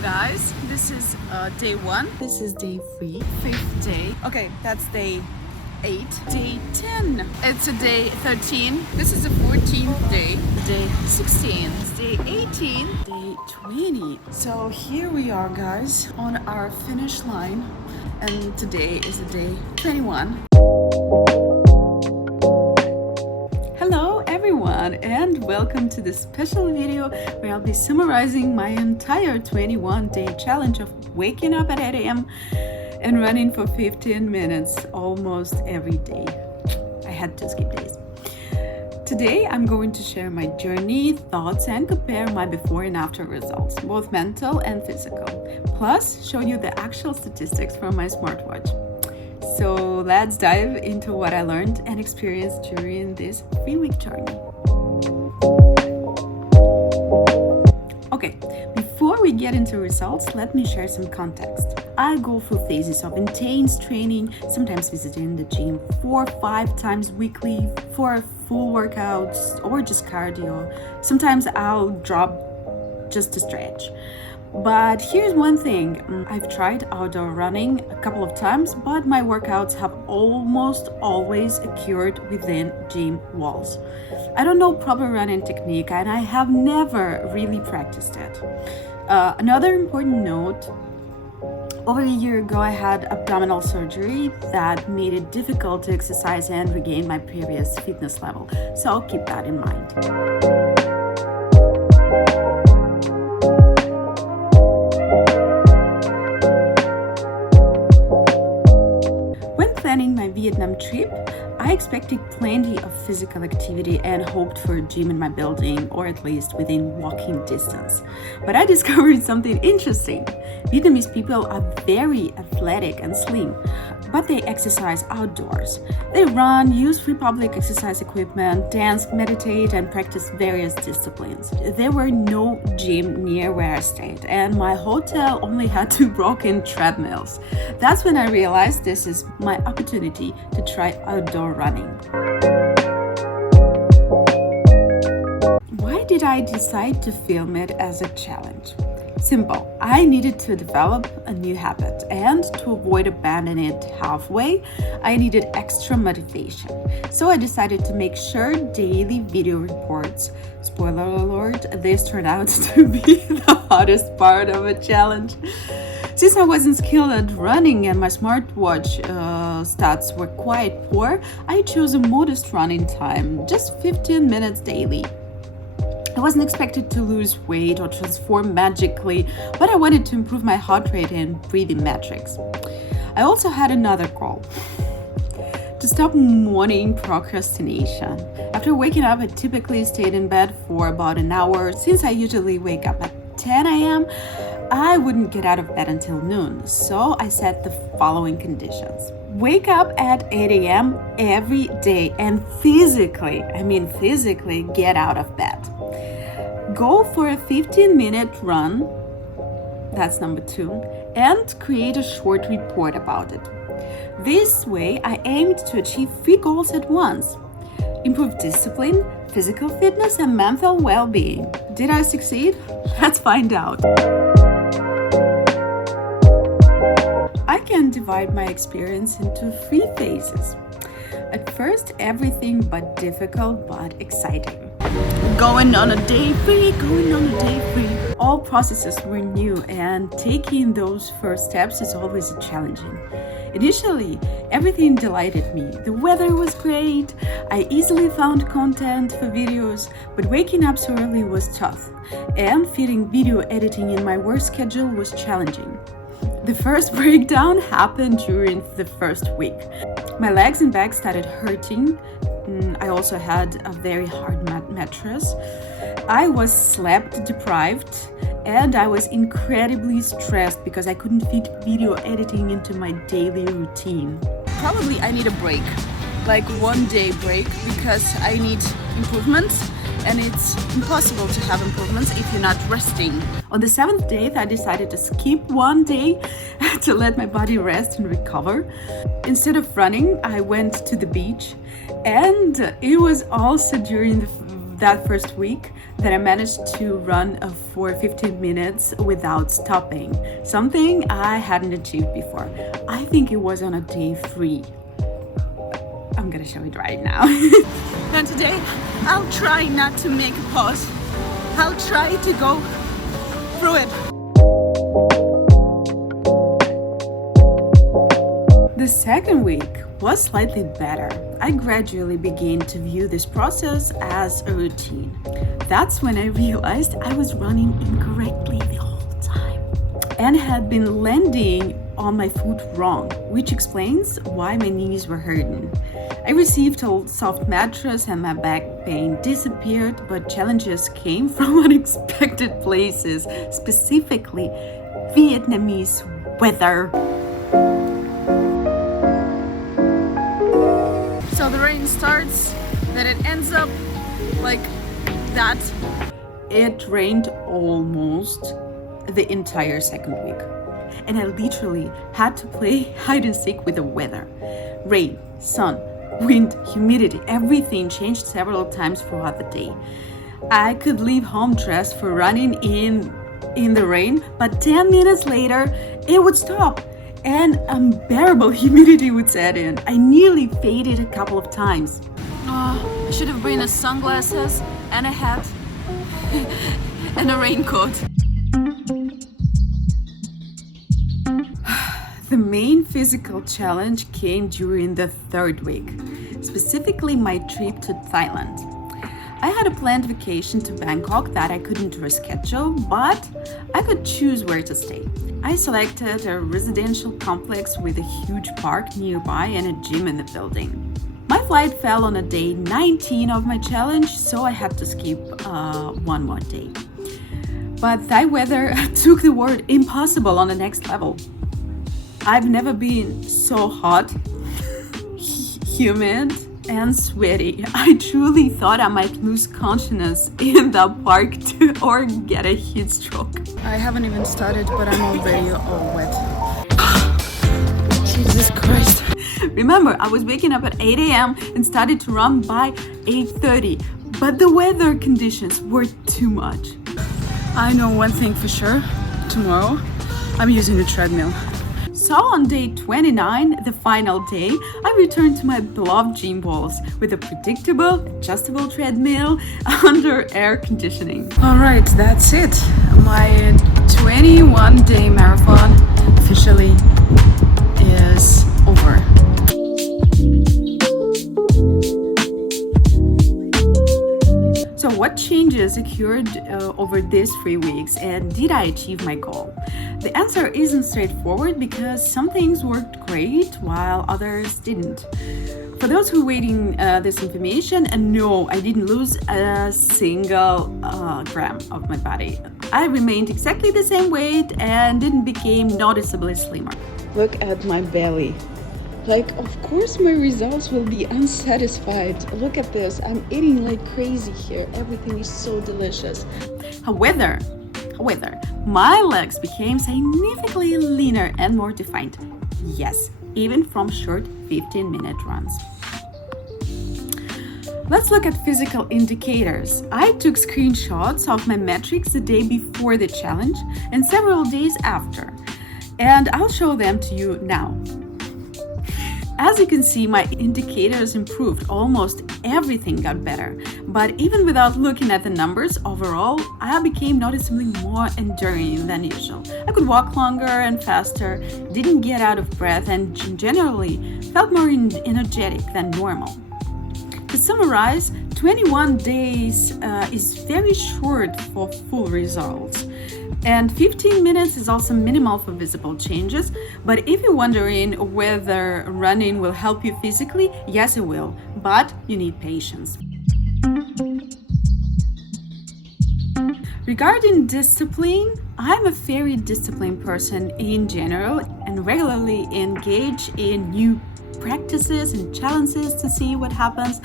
Hello guys, this is day 1. This is day 3, 5th day. Okay, that's day 8. Day 10. It's a day 13. This is the 14th day. Day 16. It's day 18. Day 20. So here we are guys on our finish line, and today is the day 21. Hello everyone, and welcome to this special video where I'll be summarizing my entire 21-day challenge of waking up at 8 a.m. and running for 15 minutes almost every day. I had to skip days. Today I'm going to share my journey, thoughts, and compare my before and after results, both mental and physical, plus show you the actual statistics from my smartwatch. So let's dive into what I learned and experienced during this 3-week journey. Okay, before we get into results, let me share some context. I go through phases of intense training, sometimes visiting the gym 4 or 5 times weekly for full workouts or just cardio. Sometimes I'll drop just to stretch. But here's one thing, I've tried outdoor running a couple of times, but my workouts have almost always occurred within gym walls. I don't know proper running technique and I have never really practiced it. Another important note, over a year ago I had abdominal surgery that made it difficult to exercise and regain my previous fitness level, so I'll keep that in mind. Planning my Vietnam trip, I expected plenty of physical activity and hoped for a gym in my building, or at least within walking distance. But I discovered something interesting. Vietnamese people are very athletic and slim, but they exercise outdoors. They run, use free public exercise equipment, dance, meditate, and practice various disciplines. There were no gym near where I stayed, and my hotel only had 2 broken treadmills. That's when I realized this is my opportunity to try outdoor running. Why did I decide to film it as a challenge? Simple. I needed to develop a new habit, and to avoid abandoning it halfway, I needed extra motivation. So I decided to make sure daily video reports. Spoiler alert, this turned out to be the hardest part of a challenge. Since I wasn't skilled at running and my smartwatch stats were quite poor, I chose a modest running time, just 15 minutes daily. I wasn't expected to lose weight or transform magically, but I wanted to improve my heart rate and breathing metrics. I also had another goal: to stop morning procrastination. After waking up, I typically stayed in bed for about an hour. Since I usually wake up at 10 a.m., I wouldn't get out of bed until noon, so I set the following conditions. Wake up at 8 a.m. every day and physically get out of bed. Go for a 15-minute run, that's number 2, and create a short report about it. This way, I aimed to achieve 3 goals at once: improve discipline, physical fitness, and mental well-being. Did I succeed? Let's find out. I can divide my experience into 3 phases. At first, everything but difficult but exciting. Going on a day 3. All processes were new, and taking those first steps is always challenging. Initially, everything delighted me. The weather was great, I easily found content for videos, but waking up so early was tough, and fitting video editing in my work schedule was challenging. The first breakdown happened during the first week. My legs and back started hurting. I also had a very hard mattress. I was sleep deprived, and I was incredibly stressed because I couldn't fit video editing into my daily routine. Probably I need a break, like 1-day break, because I need improvements, and it's impossible to have improvements if you're not resting. On the 7th day, I decided to skip 1 day to let my body rest and recover. Instead of running, I went to the beach, and it was also during that first week that I managed to run for 15 minutes without stopping, something I hadn't achieved before. I think it was on a day 3. I'm gonna show it right now. And today I'll try not to make a pause. I'll try to go through it. The second week was slightly better. I gradually began to view this process as a routine. That's when I realized I was running incorrectly the whole time and had been landing on my foot wrong, which explains why my knees were hurting. I received a soft mattress and my back pain disappeared, but challenges came from unexpected places, specifically Vietnamese weather. So the rain starts, then it ends up like that. It rained almost the entire second week. And I literally had to play hide and seek with the weather. Rain, sun, wind, humidity, everything changed several times throughout the day. I could leave home dressed for running in the rain, but 10 minutes later, it would stop. And unbearable humidity would set in. I nearly faded a couple of times. Oh, I should have brought sunglasses and a hat and a raincoat. The main physical challenge came during the third week, specifically my trip to Thailand. I had a planned vacation to Bangkok that I couldn't reschedule, but I could choose where to stay. I selected a residential complex with a huge park nearby and a gym in the building. My flight fell on a day 19 of my challenge, so I had to skip one more day. But Thai weather took the word impossible on the next level. I've never been so hot, humid, and sweaty. I truly thought I might lose consciousness in the park or get a heat stroke. I haven't even started, but I'm already all wet. Jesus Christ. Remember, I was waking up at 8 a.m. and started to run by 8:30, but the weather conditions were too much. I know one thing for sure. Tomorrow, I'm using a treadmill. So on day 29, the final day, I returned to my beloved gym balls with a predictable, adjustable treadmill under air conditioning. All right, that's it. My 21-day marathon officially is over. So what changes occurred over these 3 weeks, and did I achieve my goal? The answer isn't straightforward because some things worked great while others didn't. For those who are waiting this information, no, I didn't lose a single gram of my body. I remained exactly the same weight and didn't become noticeably slimmer. Look at my belly. Like, of course my results will be unsatisfied. Look at this, I'm eating like crazy here. Everything is so delicious. However, my legs became significantly leaner and more defined. Yes, even from short 15-minute runs. Let's look at physical indicators. I took screenshots of my metrics the day before the challenge and several days after, and I'll show them to you now. As you can see, my indicators improved. Almost everything got better. But even without looking at the numbers, overall, I became noticeably more enduring than usual. I could walk longer and faster, didn't get out of breath, and generally felt more energetic than normal. To summarize, 21 days is very short for full results. And 15 minutes is also minimal for visible changes. But if you're wondering whether running will help you physically, yes, it will. But you need patience. Regarding discipline, I'm a very disciplined person in general and regularly engage in new practices and challenges to see what happens.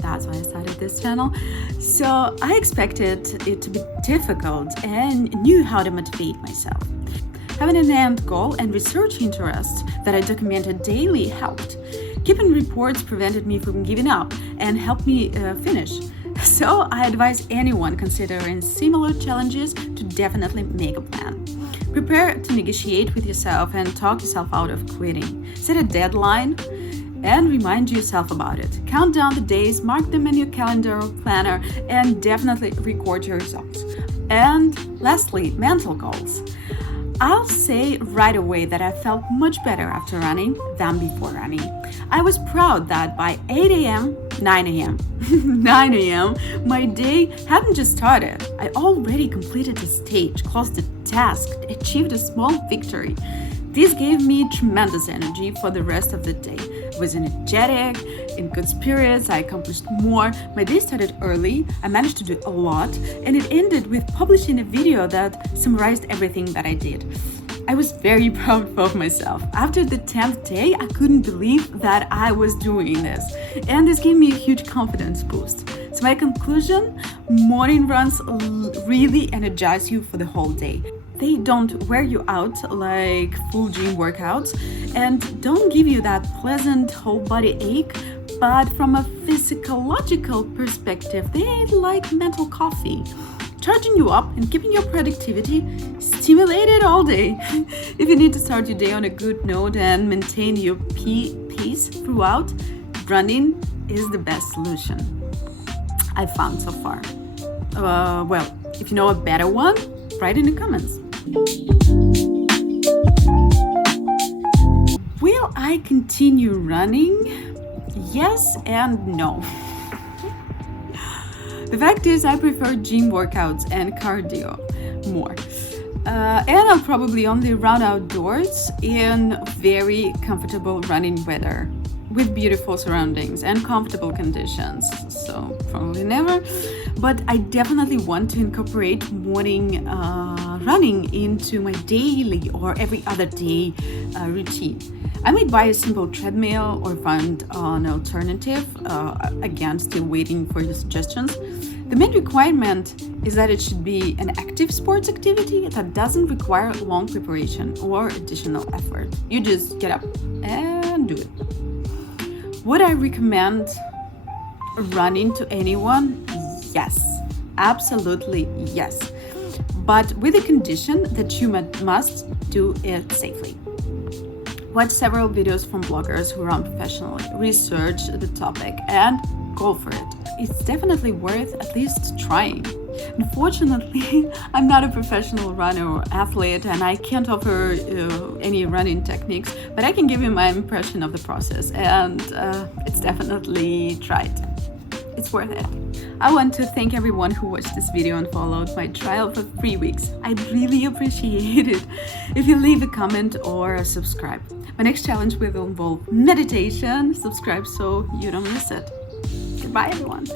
That's why I started this channel. So I expected it to be difficult and knew how to motivate myself. Having an end goal and research interests that I documented daily helped. Keeping reports prevented me from giving up and helped me finish. So I advise anyone considering similar challenges to definitely make a plan. Prepare to negotiate with yourself and talk yourself out of quitting. Set a deadline and remind yourself about it. Count down the days, mark them in your calendar or planner, and definitely record your results. And lastly, mental goals. I'll say right away that I felt much better after running than before running. I was proud that by 9 a.m., my day hadn't just started. I already completed the stage, closed the task, achieved a small victory. This gave me tremendous energy for the rest of the day. I was energetic, in good spirits, I accomplished more. My day started early, I managed to do a lot, and it ended with publishing a video that summarized everything that I did. I was very proud of myself. After the 10th day, I couldn't believe that I was doing this, and this gave me a huge confidence boost. So my conclusion, morning runs really energize you for the whole day. They don't wear you out like full gym workouts and don't give you that pleasant whole body ache, but from a physiological perspective, they like mental coffee, charging you up and keeping your productivity stimulated all day. If you need to start your day on a good note and maintain your pace throughout, running is the best solution I've found so far. Well, if you know a better one, write in the comments. Will I continue running? Yes and no. The fact is, I prefer gym workouts and cardio more. And I'll probably only run outdoors in very comfortable running weather with beautiful surroundings and comfortable conditions. So probably never. But I definitely want to incorporate morning running into my daily or every other day routine. I might buy a simple treadmill or find an alternative. Again, still waiting for your suggestions. The main requirement is that it should be an active sports activity that doesn't require long preparation or additional effort. You just get up and do it. Would I recommend running to anyone? Yes, absolutely yes. But with the condition that you must do it safely. Watch several videos from bloggers who run professionally, research the topic, and go for it. It's definitely worth at least trying. Unfortunately, I'm not a professional runner or athlete and I can't offer any running techniques, but I can give you my impression of the process, and it's definitely tried. It's worth it. I want to thank everyone who watched this video and followed my trial for 3 weeks. I'd really appreciate it if you leave a comment or subscribe. My next challenge will involve meditation. Subscribe so you don't miss it. Goodbye, everyone.